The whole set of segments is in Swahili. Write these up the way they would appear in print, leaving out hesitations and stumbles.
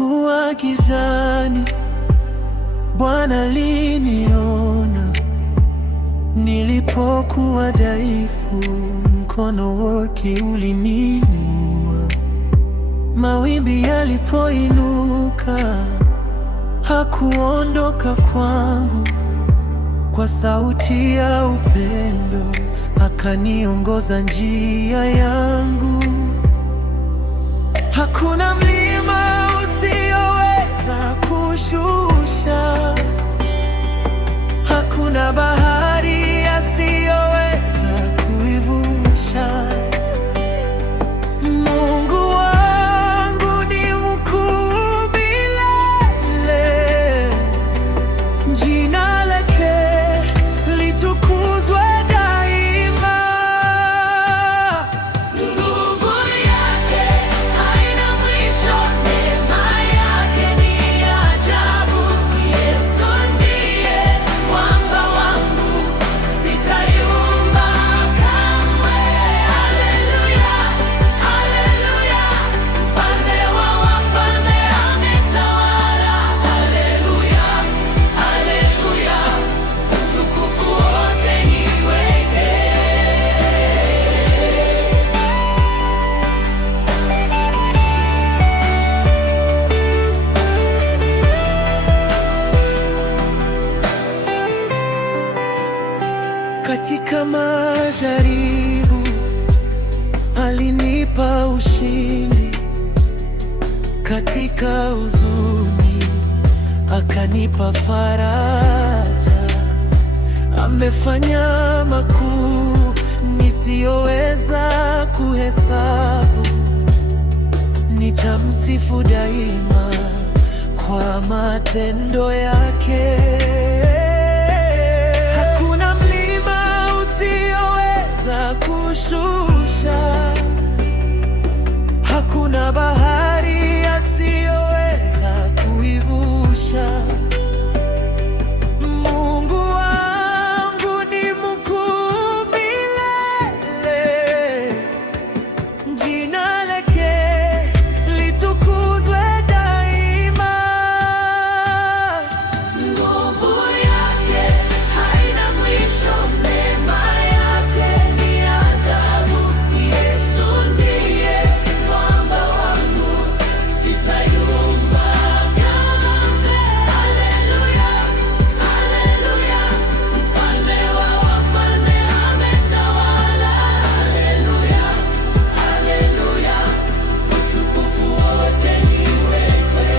Nilipokuwa gizani, Bwana aliniona. Nilipokuwa dhaifu, mkono wake uliniinua. Mawimbi yalipoinuka, hakuondoka kwangu. Kwa sauti ya upendo, akaniongoza njia yangu. Hakuna mlima usioweza kushusha, hakuna bahari asiyoweza kuivusha. Mungu wangu ni mkuu milele, jina lake litukuzwe daima. Nguvu yake haina mwisho, neema yake ni ajabu. Yesu ndiye mwamba wangu, sitayumba kamwe. Haleluya, haleluya, mfalme wa wafalme ametawala. Haleluya, haleluya, utukufu wote ni wake. Katika majaribu alinipa ushindi, katika huzuni akanipa faraja. Amefanya makuu nisiyoweza kuhesabu. Nitamsifu daima kwa matendo yake. Hakuna mlima usioweza kushusha, hakuna bahari asiyoweza kuivusha. Mungu wangu ni mkuu milele, jina lake litukuzwe daima. Nguvu yake haina mwisho, neema yake ni ajabu. Yesu ndiye mwamba wangu, sitayumba kamwe. Haleluya, haleluya, mfalme wa wafalme ametawala. Haleluya, haleluya, utukufu wote ni wake.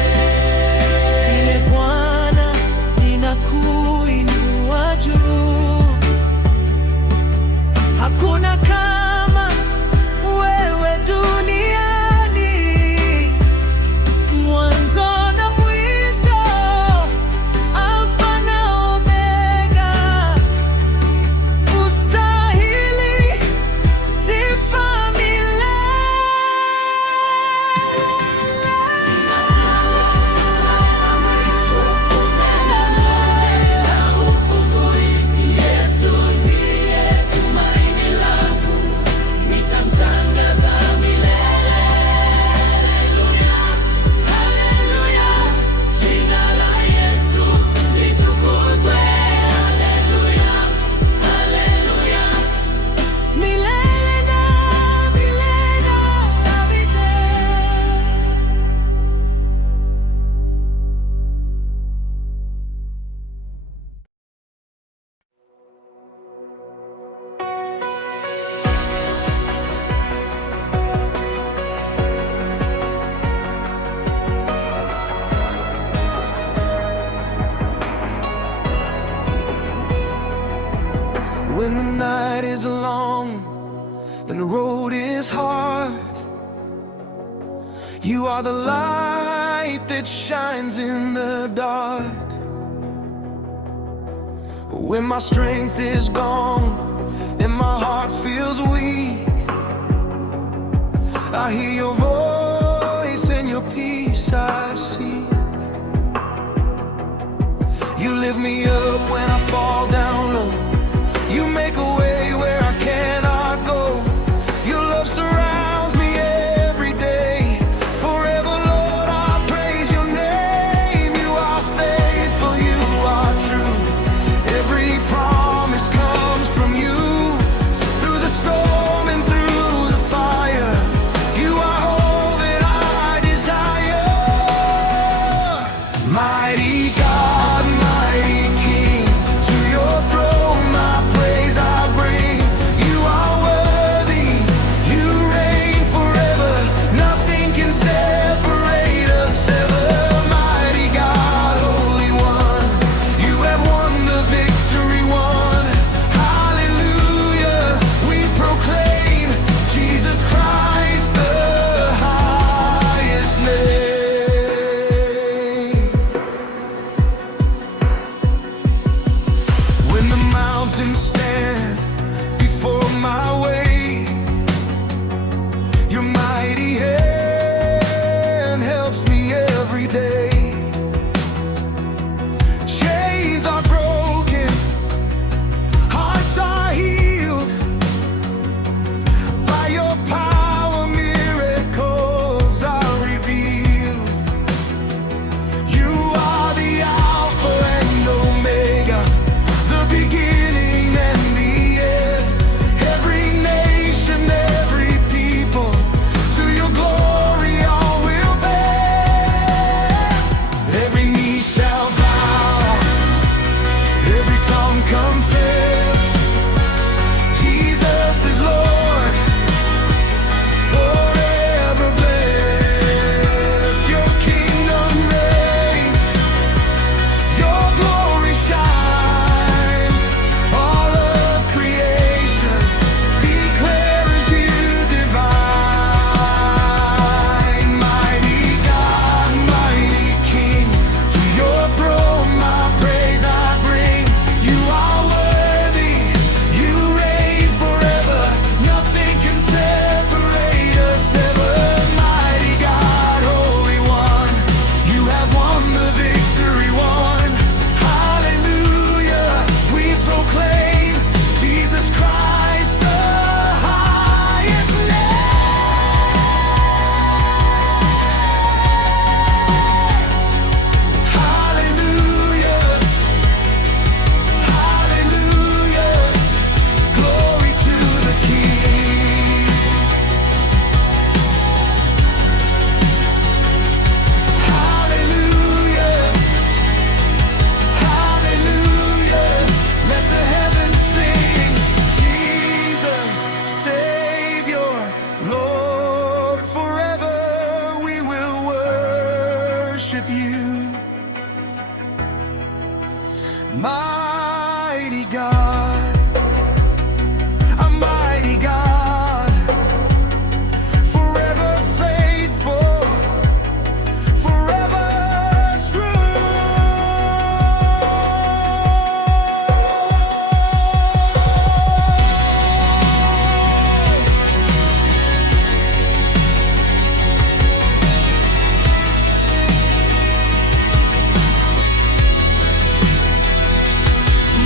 Vile Bwana ninakuinua juu, hakuna kama wewe duniani. Mwanzo na mwisho, Alfa na Omega, ustahili sifa milele. Yesu ndiye tumaini langu, nitamtangaza milele. Haleluya, haleluya, jina la Yesu litukuzwe. Haleluya, haleluya, Milele na milele na milele. When the night is long and the road is hard, you are the light that shines in the dark. When my strength is gone and my heart feels weak, I hear your voice and your peace I seek. You lift me up when I fall down low. You make a way where I cannot go. Your love surrounds me every day. Forever, Lord, I'll praise your Mighty God, mighty King, to your throne my praise I bring. You are worthy, you reign forever, nothing can separate us ever. Mighty God, Holy One, you have won the victory won. Hallelujah, we proclaim Jesus Christ the highest name. When the mountains stand before my way, your mighty hand helps me every day. Chains are broken, hearts are healed. By your power, miracles are revealed. You are the Alpha and Omega, the beginning and the end. Every nation, every people, to your glory all will bear. Every knee shall bow, every tongue confess, Jesus is Lord, forever bless. Your kingdom reigns, your glory shines. All of creation declares you divine. Mighty God, mighty King, to your throne my praise I bring. You are worthy, you reign forever, nothing can separate us ever. Mighty God, Holy One, you have won the victory won. Hallelujah, we proclaim Jesus Christ the highest name. Hallelujah, hallelujah, glory to the King. Hallelujah, hallelujah, let the heavens sing. Jesus, Savior, Lord, forever we will worship you. Mighty God, a mighty God, forever faithful, forever true.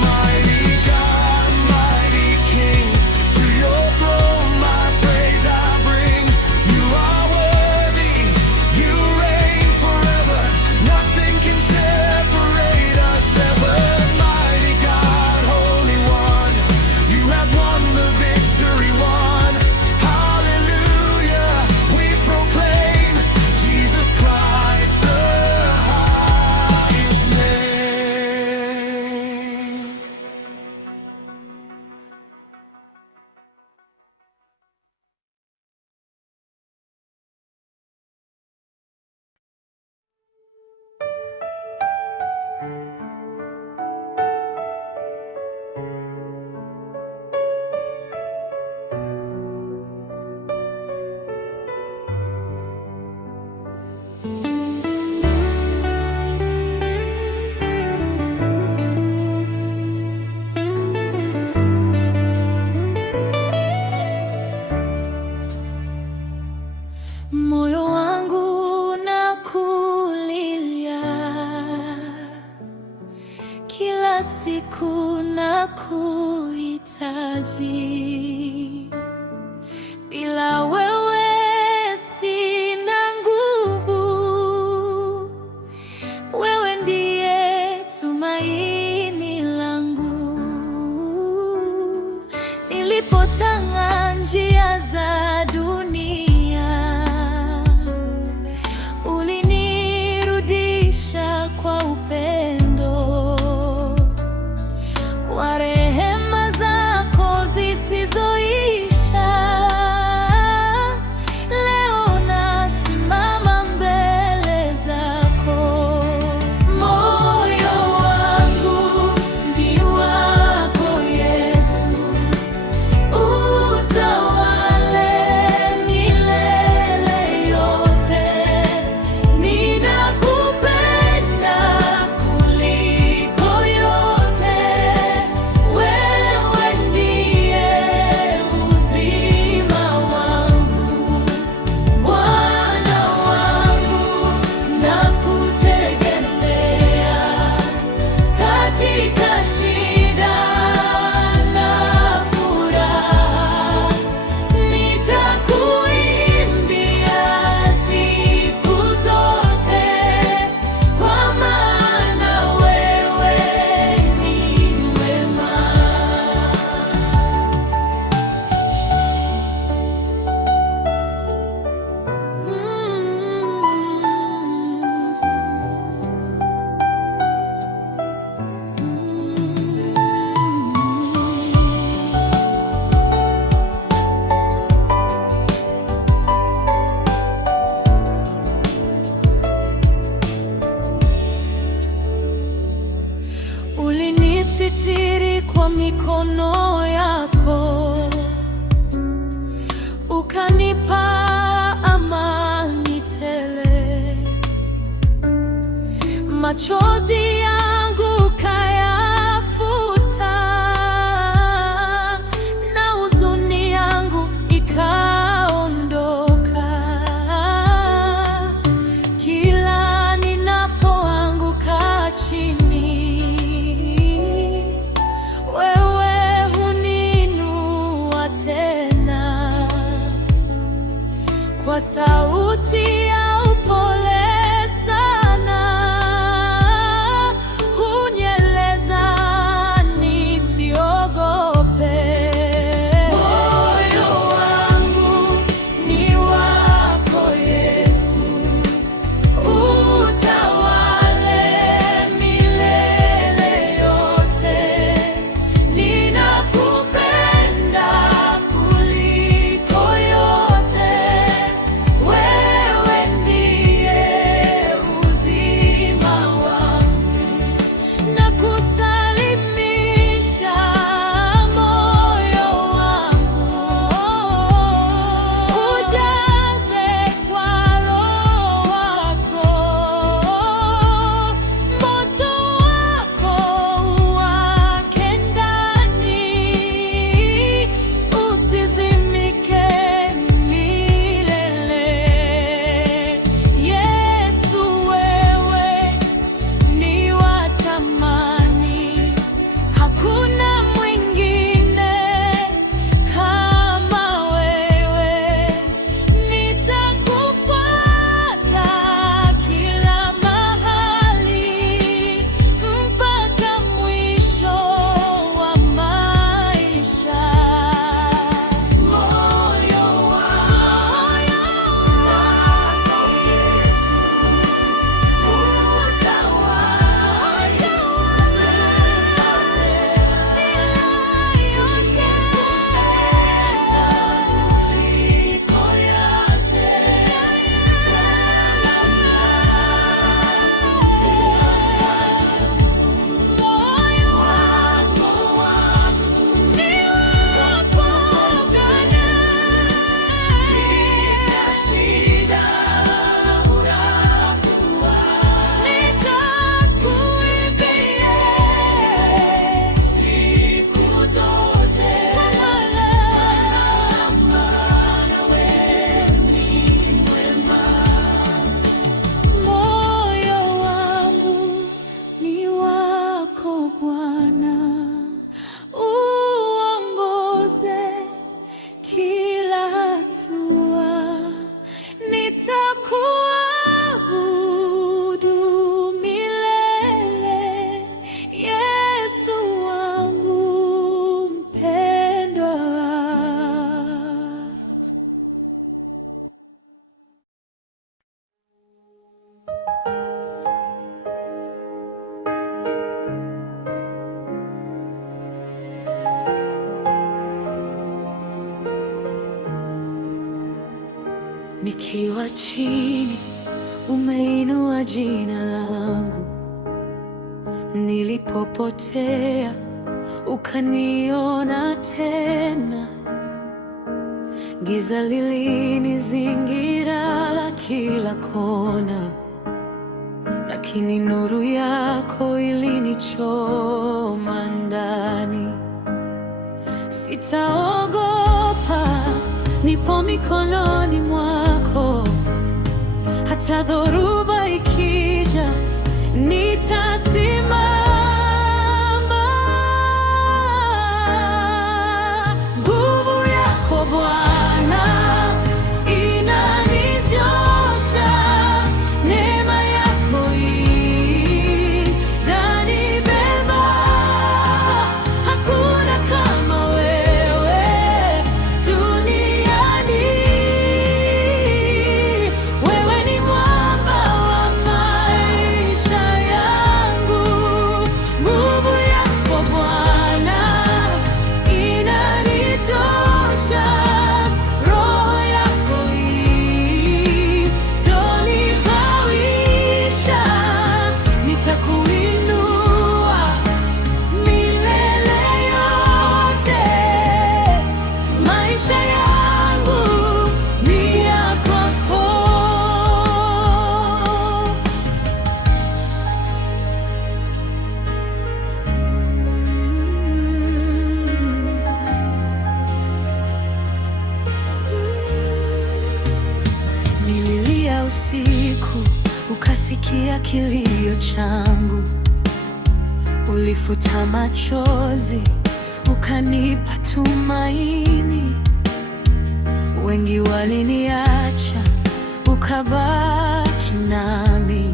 Mighty God, mighty King, to your throne my praise I bring. You are worthy, you reign forever, nothing can separate us ever. Mighty God, Holy One, you have won the victory won. Hallelujah, we proclaim Jesus Christ the highest name. Moyo wangu nakulilia, kila siku nakuhitaji. Bila wewe sina nguvu, wewe ndiye tumaini langu. Nilipotanga njia za dunia, ulinirudisha kwa mikono yako, ukanipa amani tele. Machozi yangu kayafuta, na huzuni yangu ikaondoka. Kila ninapoanguka chini, wewe huniinua tena. Kwa sauti ya upole sana, hunyeleza nisiogope. Moyo wangu ni wako Yesu, utawale milele yote. Ninakupenda kuliko yote, wewe ndiye uzima wangu. Nakusalimisha moyo wangu, ujaze kwa Roho wako. Moto wako uwake ndani, usizimike milele. Yesu, wewe ni wa thamani, hakuna mwingine kama wewe. Nitakufuata kila mahali, mpaka mwisho wa maisha. Moyo wangu wako Yesu, utawale moyo wangu ni wako Bwana, uongoze kila hatua. Nitakuabudu milele, Yesu wangu mpendwa. Nikiwa chini, umeinua jina langu. Nilipopotea, ukaniona tena. Giza lilinizingira kila kona, lakini nuru yako ilinichoma ndani. Sitaogopa, nipo mikononi mwako. Hata dhoruba ikija, nitasimama. Nguvu yako Bwana inaninyosha, neema yako itanibeba. Hakuna kama wewe duniani. Wewe ni mwamba wa ulisikia kilio changu, ulifuta machozi, ukanipa tumaini. Wengi waliniacha, ukabaki nami.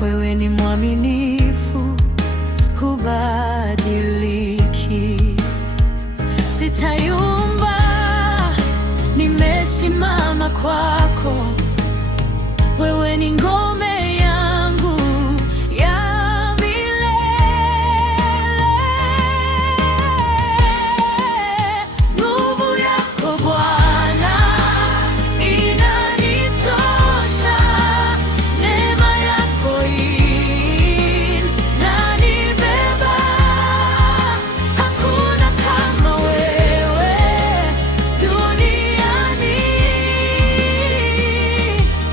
Wewe ni mwaminifu, hubadiliki. Sitayumba, nimesimama kwako. Wewe ni ngome yangu ya milele. Nguvu yako Bwana inanitosha, neema yako inanibeba. Hakuna kama wewe duniani.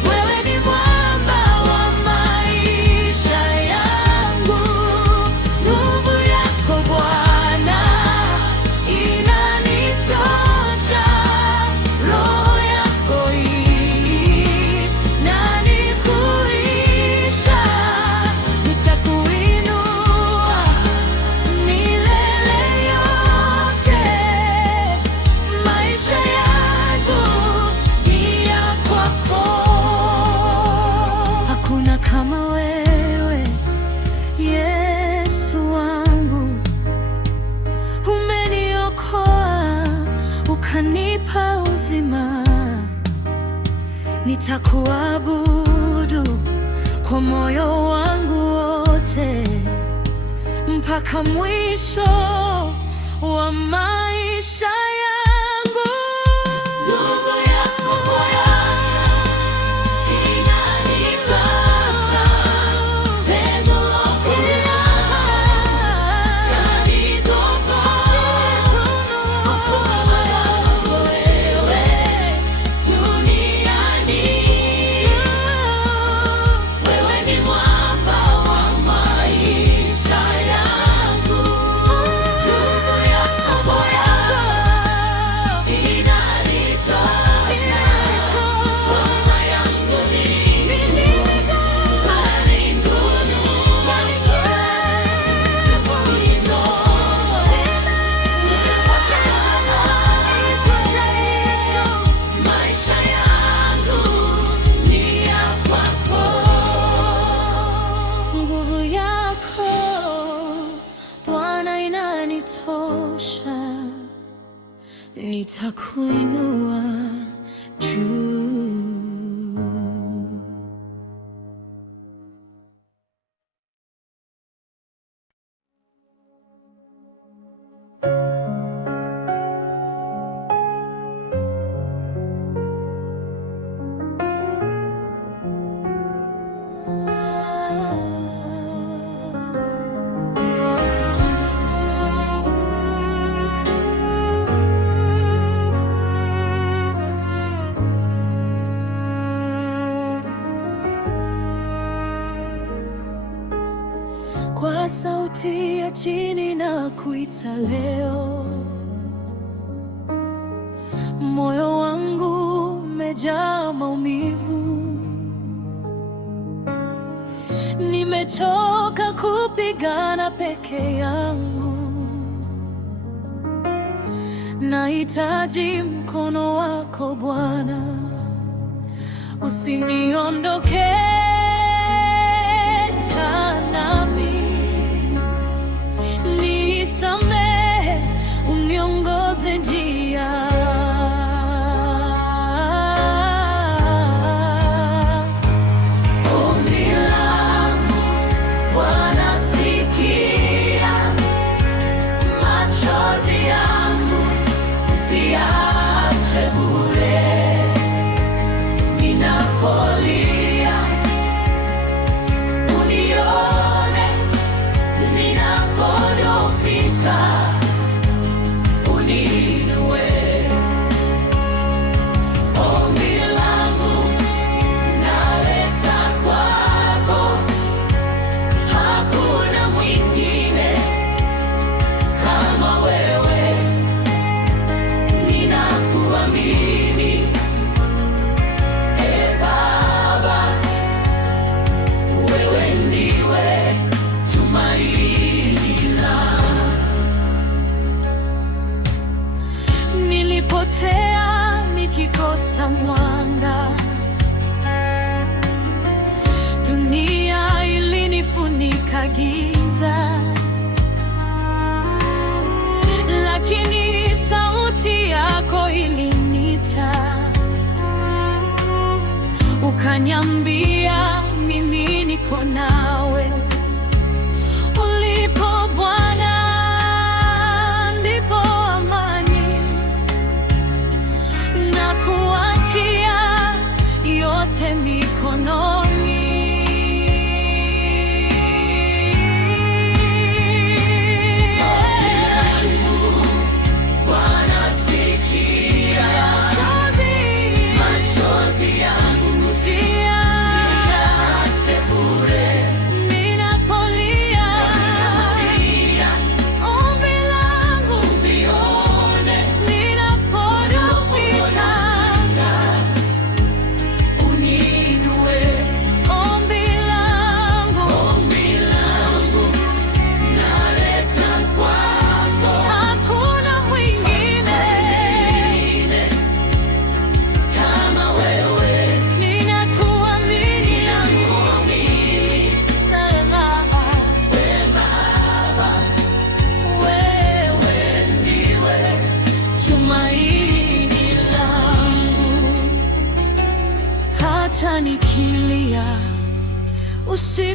Wewe ni mwamba wa maisha yangu. Nguvu yako Bwana inanitosha, Roho yako inanikuisha. Nitakuinua milele yote. Maisha yangu ni ya kwako. Hakuna kama wewe, Yesu wangu. Umeniokoa, ukanipa uzima. Nitakuabudu kwa moyo wangu wote, mpaka mwisho wa maisha yangu. Nguvu yako Bwana inanitosha, pendo lako lanitoka. Hakuna kama wewe duniani. Wewe ni mwamba wa maisha yangu. Nguvu yako Bwana inanitosha, shamba yangu ni maisha yangu ni ya kwako. Nguvu yako Bwana inanitosha, nitakuinua juu. Kwa sauti ya chini na kuita leo, moyo wangu umejaa maumivu. Nimechoka kupigana peke yangu, nahitaji mkono wako Bwana, usiniondoke nami. Nisamehe, uniongoze njia. Ombi langu Bwana, sikia machozi yangu, usiache bure. Ninapolia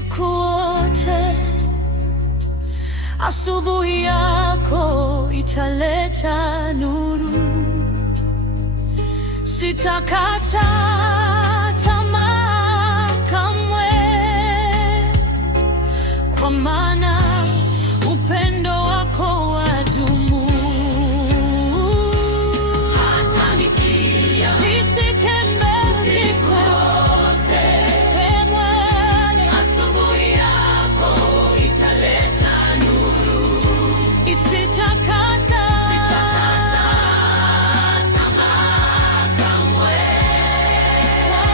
usiku wote. Asubuhi yako italeta nuru. Sitakata tamaa kamwe, kwa maana upendo wako wadumu. Hata nikilia Nisikembe usiku wote, asubuhi yako italeta nuru. isitakata Sitakata tamaa kamwe, kwa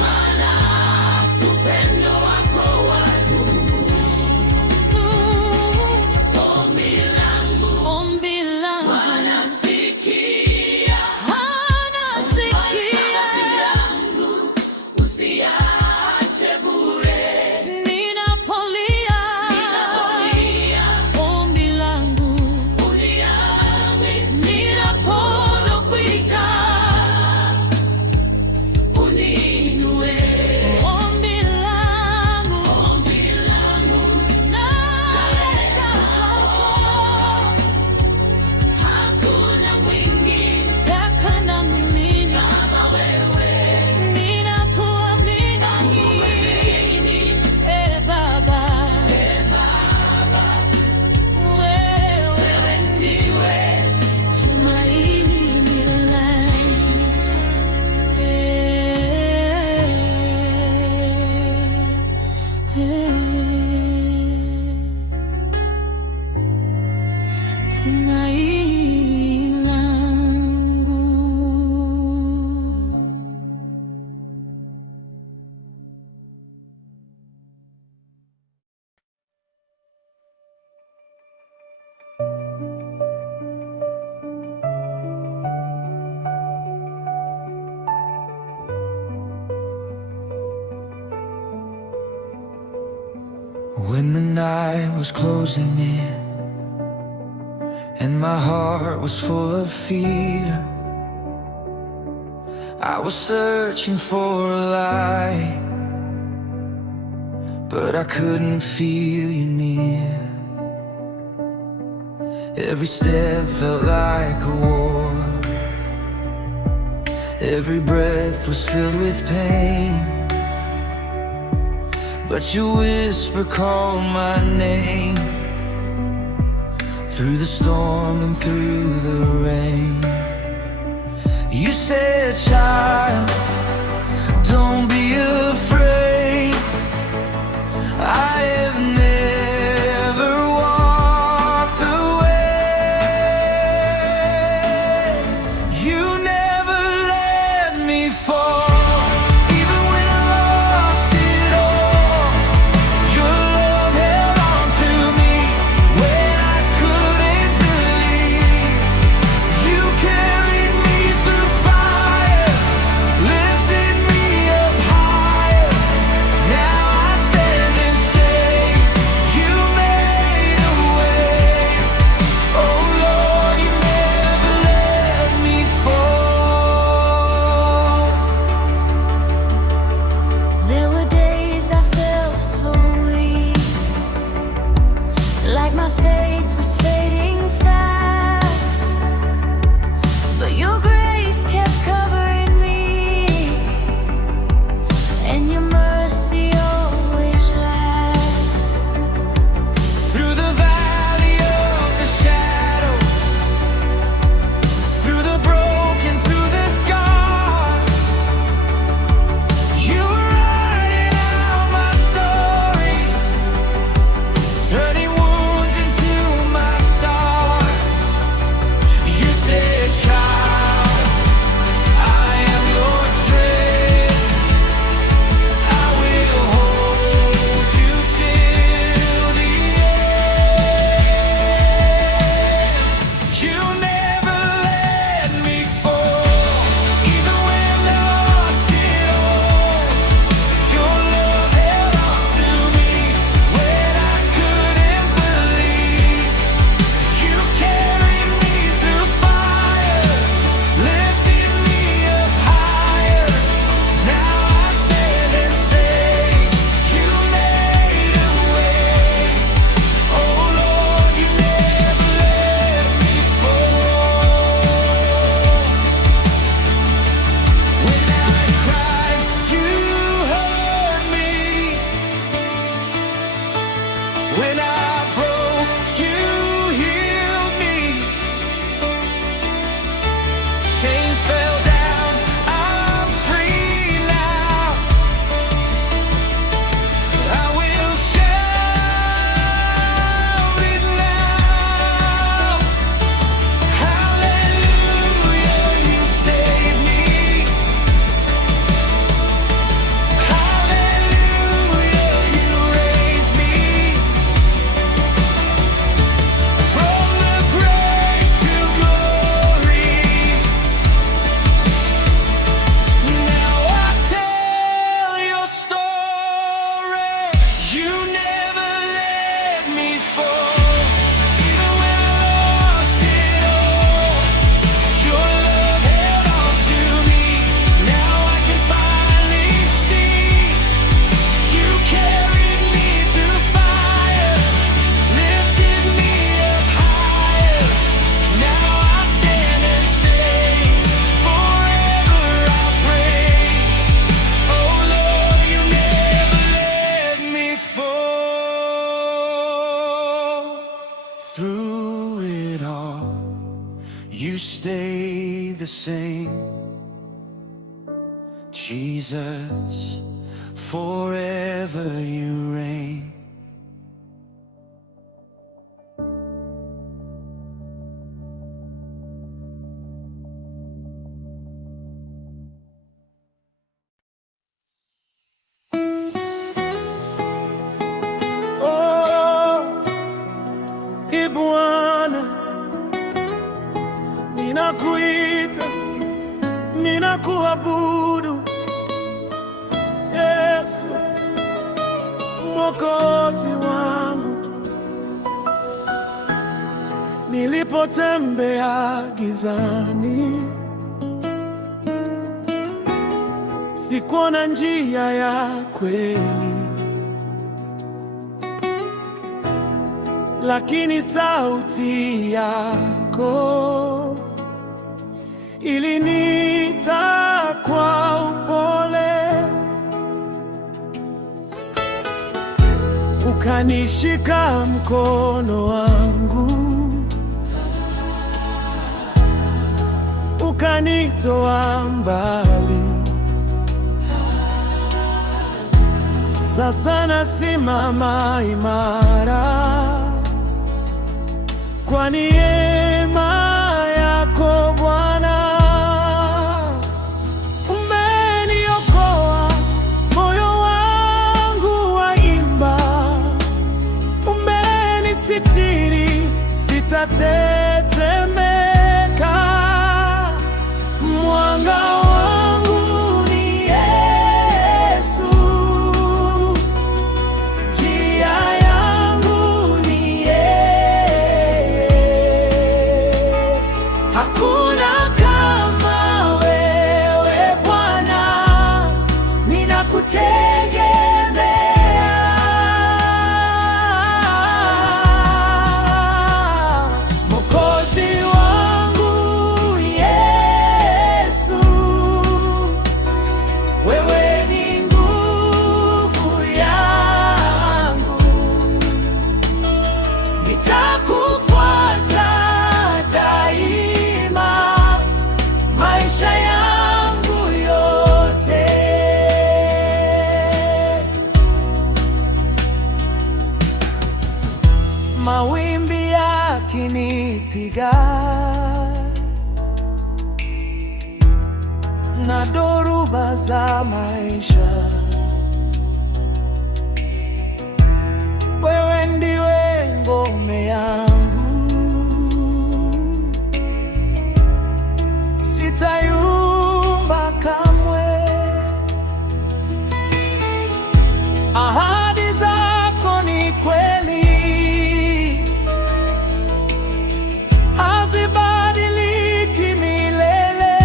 maana upendo wako wadumu. Ombi langu ombi langu anasikia, anasikia. kazi yangu usiache bure. Ninapolia ombi langu, Ninapodhoofika uniinue. ombi langu naleta kwako. Hakuna mwingine Kaka na mimi kama wewe. ninakuamini, Baba, wewe ndiwe tumaini langu. Tumaini langu. When the night was closing in and my heart was full of fear, I was searching for a light, but I couldn't feel you near. Every step felt like a war. Every breath was filled with pain, but your whisper called my name. Through the storm and through the rain, you said, child, don't be afraid. I have never walked away. You never let me fall, even when I lost it all. Your love held on to me when I couldn't believe. You carried me through fire, lifted me up higher. You never let me fall, even when I lost it all. Your love held on to me. Now I can finally see. You carried me through fire, lifted me up higher. Now I stand and say, forever I praise. Oh Lord, you never let me fall. Through it all, you stay the same. Jesus, forever you reign. Oh, Bwana, ninakuita, ninakuabudu, Yesu, Mwokozi wangu. Nilipotembea gizani, sikuona njia ya kweli, lakini sauti yako iliniita kwa upole, ukanishika mkono wangu, ukanitoa mbali. Sasa nasimama imara kwa neema yako Bwana. Umeniokoa, moyo wangu waimba. Umenisitiri, sitatetemeka. Mwanga wangu ni Yesu, njia yangu ni yeye. Hakuna kama wewe Bwana, ninakutegemea. Mwokozi wangu Yesu, wewe ni nguvu yangu. Nitakufuata daima, maisha yangu yote. Mawimbi yakinipiga na dhoruba za maisha, wewe ndiwe ngome yangu. Sitayumba kamwe. Ahadi zako ni kweli, hazibadiliki milele.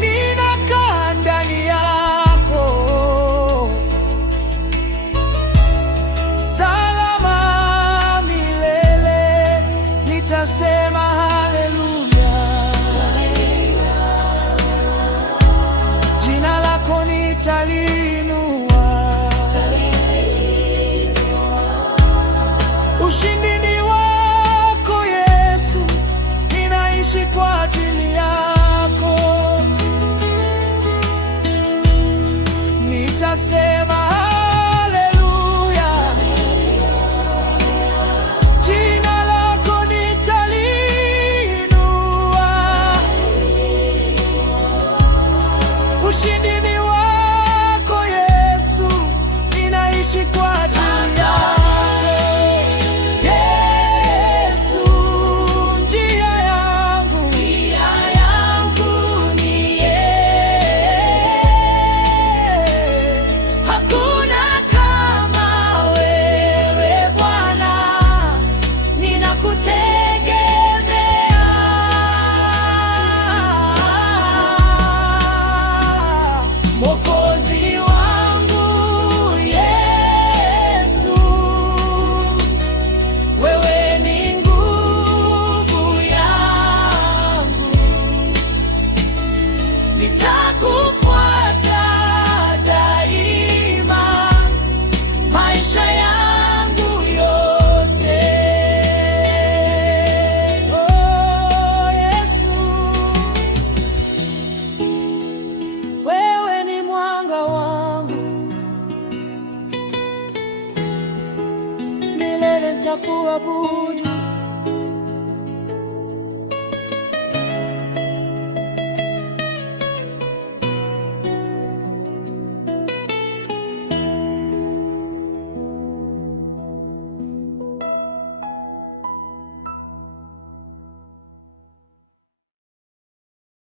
Ninakaa ndani yako, salama milele. Nitasema haleluya, jina lako nitaliinua. Ushindi ni wako Yesu, ninaishi kwa ajili yako. Nitasema haleluya, jina lako nitaliinua. Ushindi ni wako Yesu, ninaishi kwa ajili yako. Yesu, njia yangu ni yeye. mshauri wangu Yesu, wewe ni nguvu yangu, nitakufuata daima maisha yangu yote. Oh, Yesu, wewe ni mwanga wangu, milele nitakuabudu.